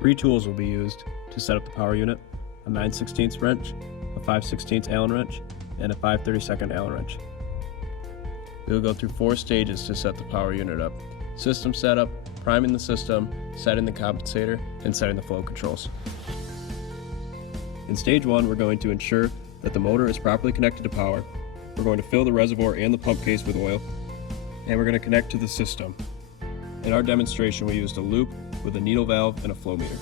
Three tools will be used to set up the power unit: a 9/16 wrench, a 5/16 Allen wrench, and a 5/32 Allen wrench. We will go through 4 stages to set the power unit up: system setup, priming the system, setting the compensator, and setting the flow controls. In stage 1, we're going to ensure that the motor is properly connected to power. We're going to fill the reservoir and the pump case with oil, and we're going to connect to the system. In our demonstration, we used a loop with a needle valve and a flow meter.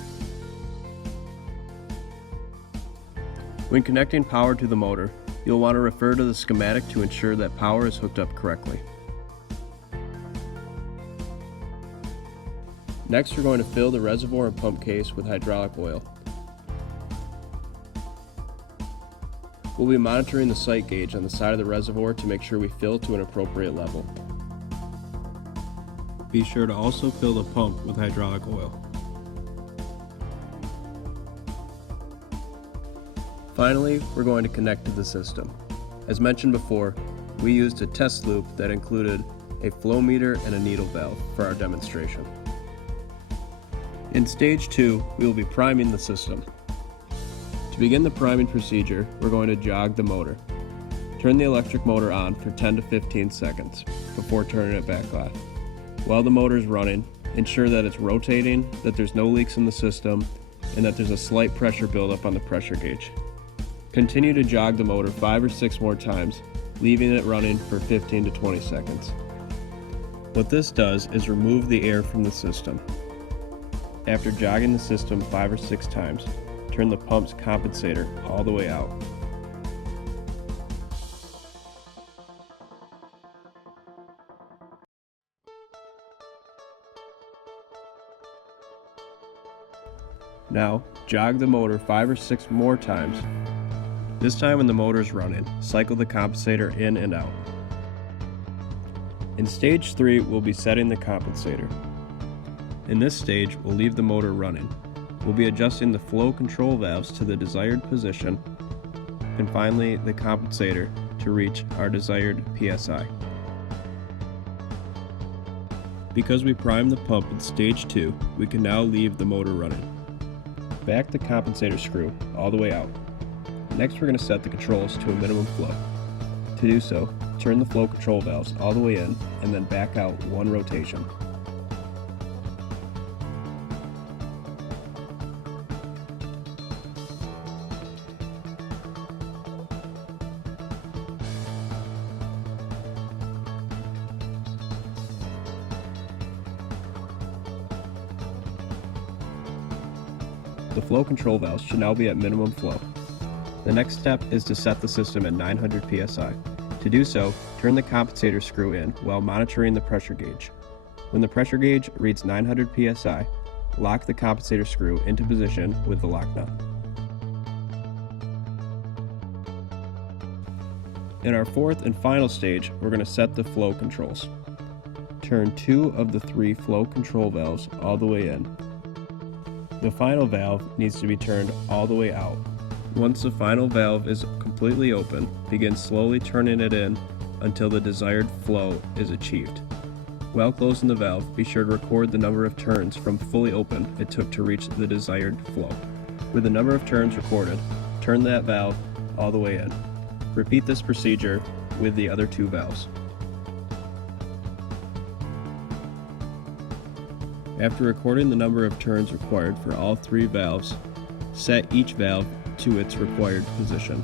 When connecting power to the motor, you'll want to refer to the schematic to ensure that power is hooked up correctly. Next, we're going to fill the reservoir and pump case with hydraulic oil. We'll be monitoring the sight gauge on the side of the reservoir to make sure we fill to an appropriate level. Be sure to also fill the pump with hydraulic oil. Finally, we're going to connect to the system. As mentioned before, we used a test loop that included a flow meter and a needle valve for our demonstration. In stage 2, we will be priming the system. To begin the priming procedure, we're going to jog the motor. Turn the electric motor on for 10 to 15 seconds before turning it back off. While the motor is running, ensure that it's rotating, that there's no leaks in the system, and that there's a slight pressure buildup on the pressure gauge. Continue to jog the motor 5 or 6 more times, leaving it running for 15 to 20 seconds. What this does is remove the air from the system. After jogging the system 5 or 6 times, turn the pump's compensator all the way out. Now, jog the motor 5 or 6 more times. This time when the motor is running, cycle the compensator in and out. In stage 3, we'll be setting the compensator. In this stage, we'll leave the motor running. We'll be adjusting the flow control valves to the desired position, and finally the compensator to reach our desired PSI. Because we primed the pump in stage 2, we can now leave the motor running. Back the compensator screw all the way out. Next, we're going to set the controls to a minimum flow. To do so, turn the flow control valves all the way in and then back out 1 rotation. The flow control valves should now be at minimum flow. The next step is to set the system at 900 psi. To do so, turn the compensator screw in while monitoring the pressure gauge. When the pressure gauge reads 900 psi, lock the compensator screw into position with the lock nut. In our 4th and final stage, we're going to set the flow controls. Turn 2 of the 3 flow control valves all the way in. The final valve needs to be turned all the way out. Once the final valve is completely open, begin slowly turning it in until the desired flow is achieved. While closing the valve, be sure to record the number of turns from fully open it took to reach the desired flow. With the number of turns recorded, turn that valve all the way in. Repeat this procedure with the other 2 valves. After recording the number of turns required for all 3 valves, set each valve to its required position.